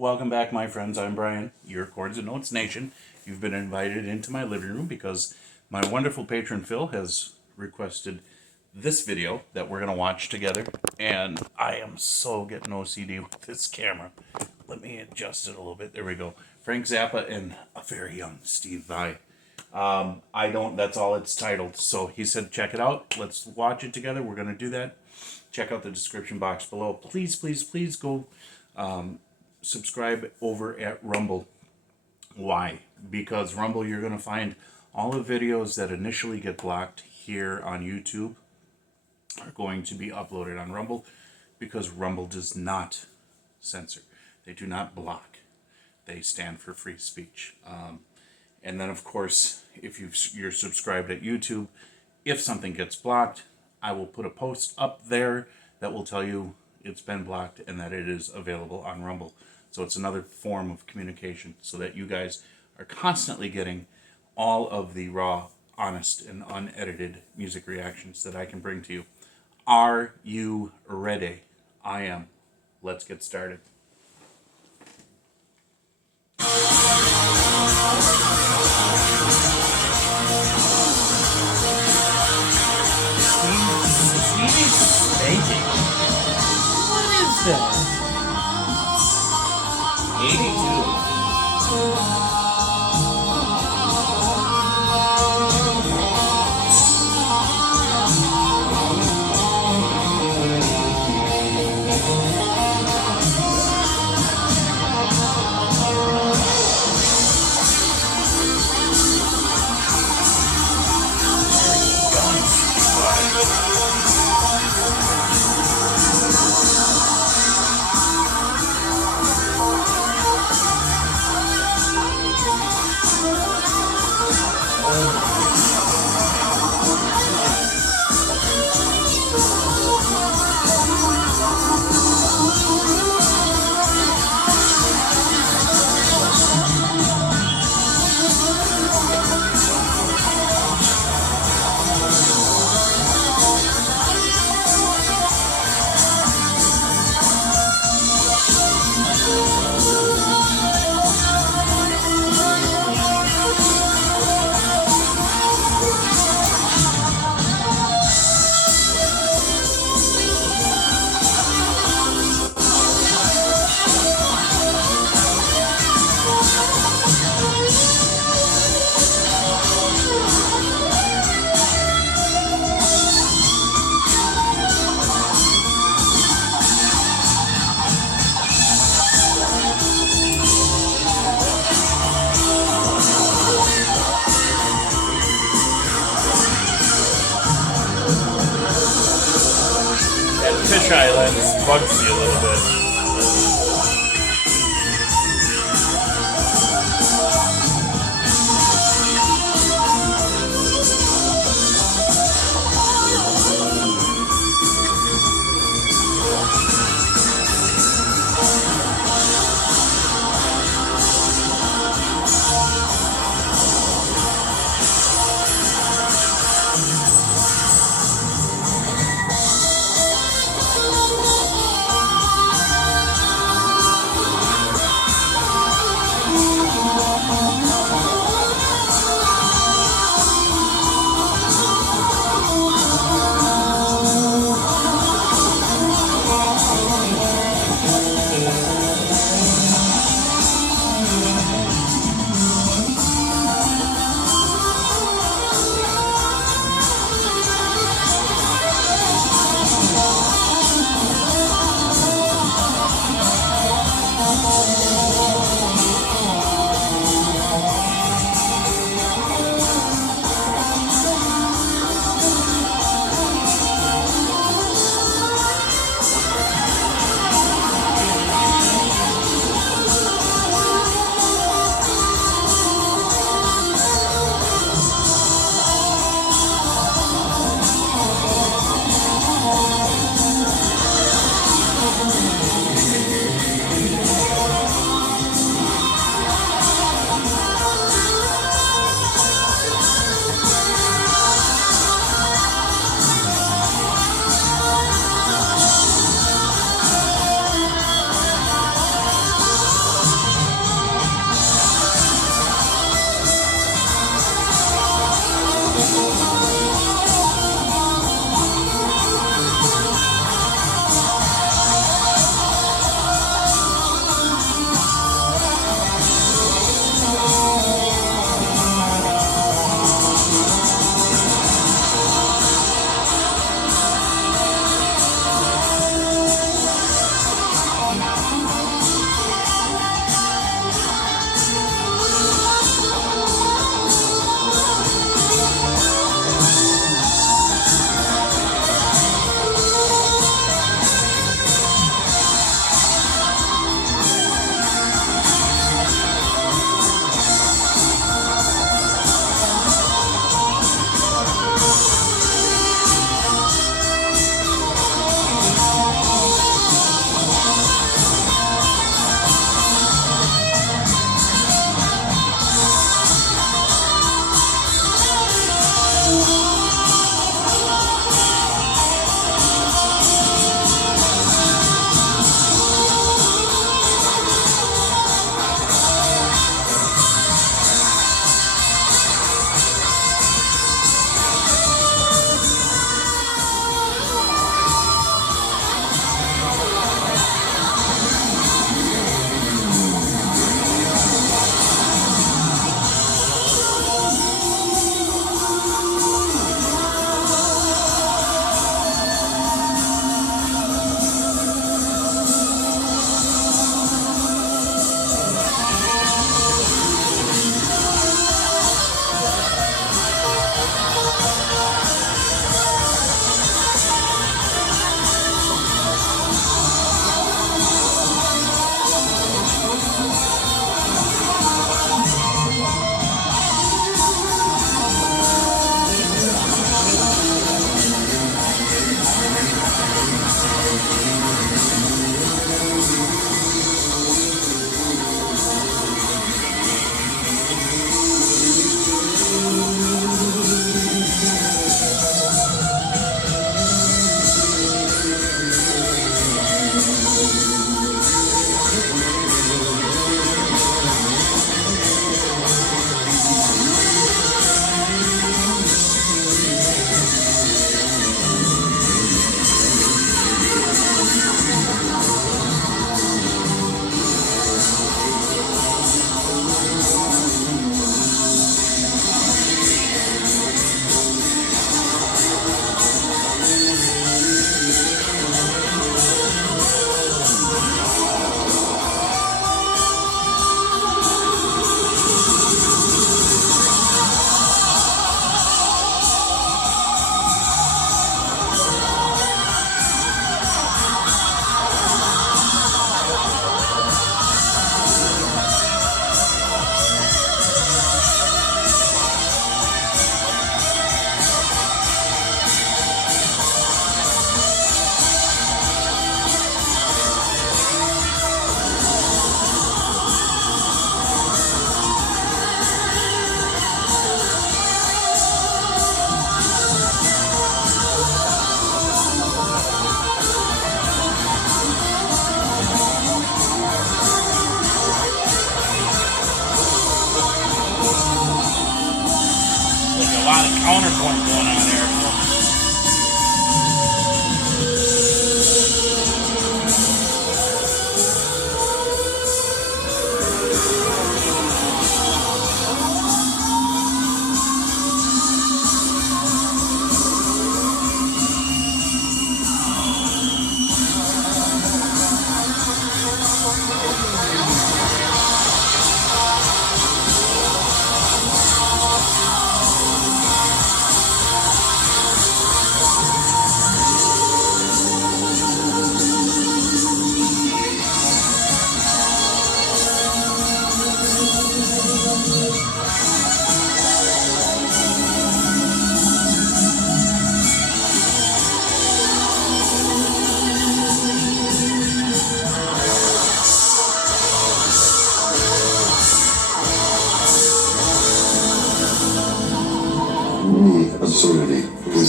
Welcome back, my friends. I'm Brian, your Chords and Notes Nation. You've been invited into my living room because my wonderful patron Phil has requested this video that we're going to watch together. And I am so getting OCD with this camera. Let me adjust it a little bit. There we go. Frank Zappa and a very young Steve Vai. That's all it's titled. So he said, check it out. Let's watch it together. We're going to do that. Check out the description box below. Please, please, please go subscribe over at Rumble. Why? Because Rumble, you're going to find all the videos that initially get blocked here on YouTube are going to be uploaded on Rumble, because Rumble does not censor. They do not block. They stand for free speech. And then, of course, if you're subscribed at YouTube, if something gets blocked, I will put a post up there that will tell you it's been blocked and that it is available on Rumble. So it's another form of communication so that you guys are constantly getting all of the raw, honest, and unedited music reactions that I can bring to you. Are you ready? I am. Let's get started. Stevie's spanking. What is that? 82. Fish Islands bugs me a little bit.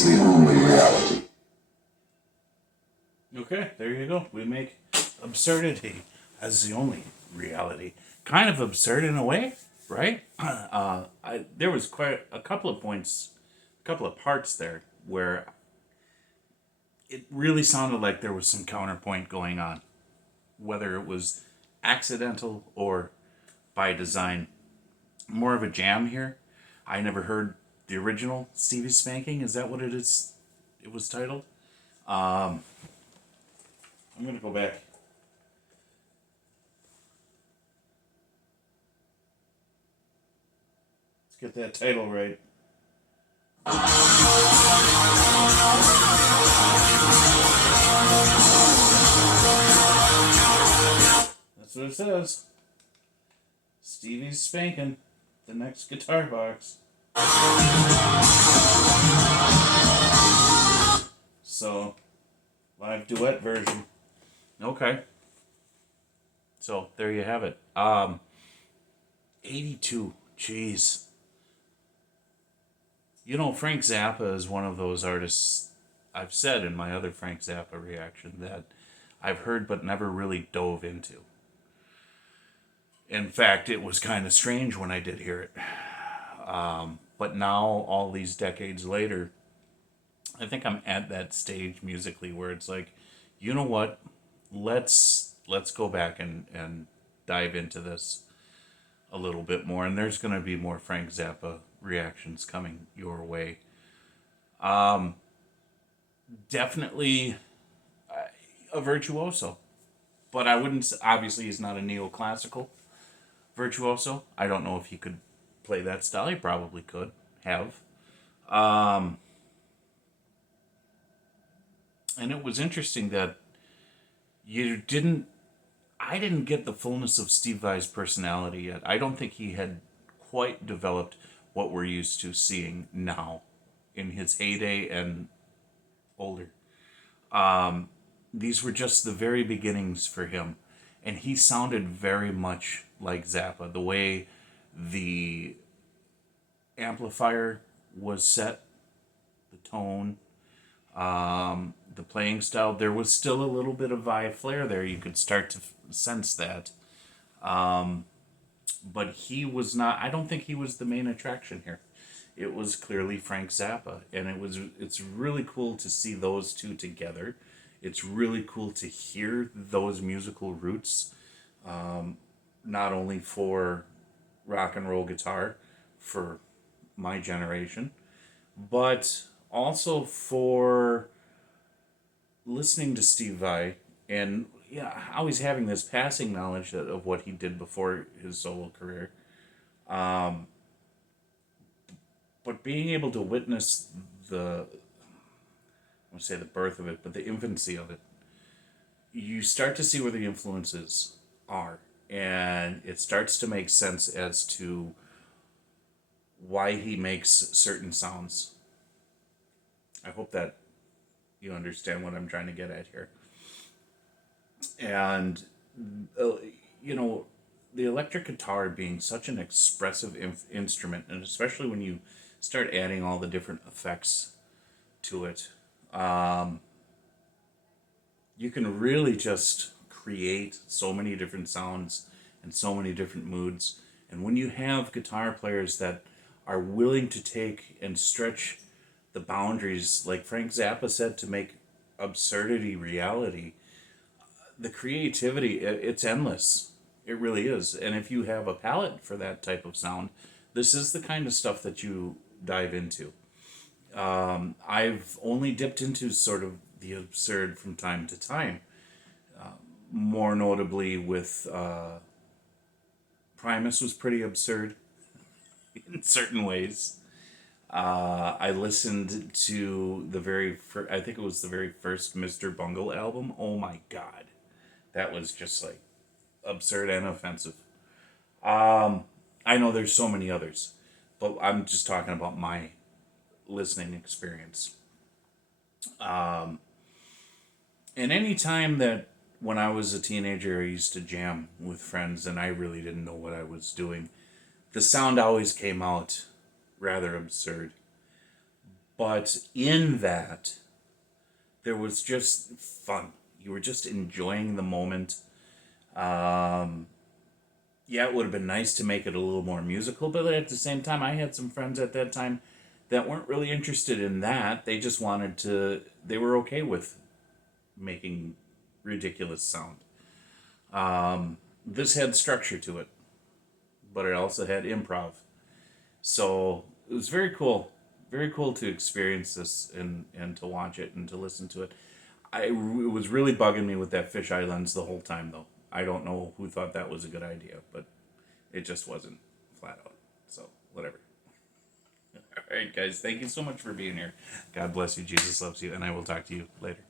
is the only reality. Okay, there you go. We make absurdity as the only reality. Kind of absurd in a way, right? There was quite a couple of points, a couple of parts there where it really sounded like there was some counterpoint going on, whether it was accidental or by design. More of a jam here. I never heard the original Stevie Spanking. Is that what it is? It was titled. I'm gonna go back. Let's get that title right. That's what it says. Stevie's Spanking, the next guitar box. So, live duet version. Okay. So, there you have it. 82. Jeez. You know, Frank Zappa is one of those artists I've said in my other Frank Zappa reaction that I've heard but never really dove into. In fact, it was kind of strange when I did hear it. But now, all these decades later, I think I'm at that stage musically where it's like, you know what? Let's go back and dive into this a little bit more. And there's going to be more Frank Zappa reactions coming your way. Definitely a virtuoso. But I wouldn't, obviously he's not a neoclassical virtuoso. I don't know if he could play that style. He probably could have. And it was interesting that I didn't get the fullness of Steve Vai's personality yet. I don't think he had quite developed what we're used to seeing now in his heyday and older. These were just the very beginnings for him. And he sounded very much like Zappa. The way the amplifier was set, the tone, the playing style, there was still a little bit of Vai flair there. You could start to sense that. But he was not, I don't think he was the main attraction here. It was clearly Frank Zappa. And it's really cool to see those two together. It's really cool to hear those musical roots, not only for rock and roll guitar, for my generation, but also for listening to Steve Vai and always having this passing knowledge of what he did before his solo career. But being able to witness I won't say the birth of it, but the infancy of it, you start to see where the influences are. And it starts to make sense as to why he makes certain sounds. I hope that you understand what I'm trying to get at here. And, the electric guitar being such an expressive instrument, and especially when you start adding all the different effects to it, you can really just create so many different sounds and so many different moods. And when you have guitar players that are willing to take and stretch the boundaries, like Frank Zappa said, to make absurdity reality, the creativity, it's endless. It really is. And if you have a palate for that type of sound, this is the kind of stuff that you dive into. I've only dipped into sort of the absurd from time to time. More notably with Primus was pretty absurd in certain ways. I listened to I think it was the very first Mr. Bungle album. Oh my God. That was just like absurd and offensive. I know there's so many others, but I'm just talking about my listening experience. And any time that when I was a teenager, I used to jam with friends and I really didn't know what I was doing, the sound always came out rather absurd. But in that, there was just fun. You were just enjoying the moment. Yeah, it would have been nice to make it a little more musical, but at the same time, I had some friends at that time that weren't really interested in that. They just wanted to, they were okay with making ridiculous sound. This had structure to it, but it also had improv. So it was very cool to experience this and to watch it and to listen to it. It was really bugging me with that fisheye lens the whole time, though. I don't know who thought that was a good idea, but it just wasn't, flat out. So, whatever. All right, guys, thank you so much for being here. God bless you. Jesus loves you, and I will talk to you later.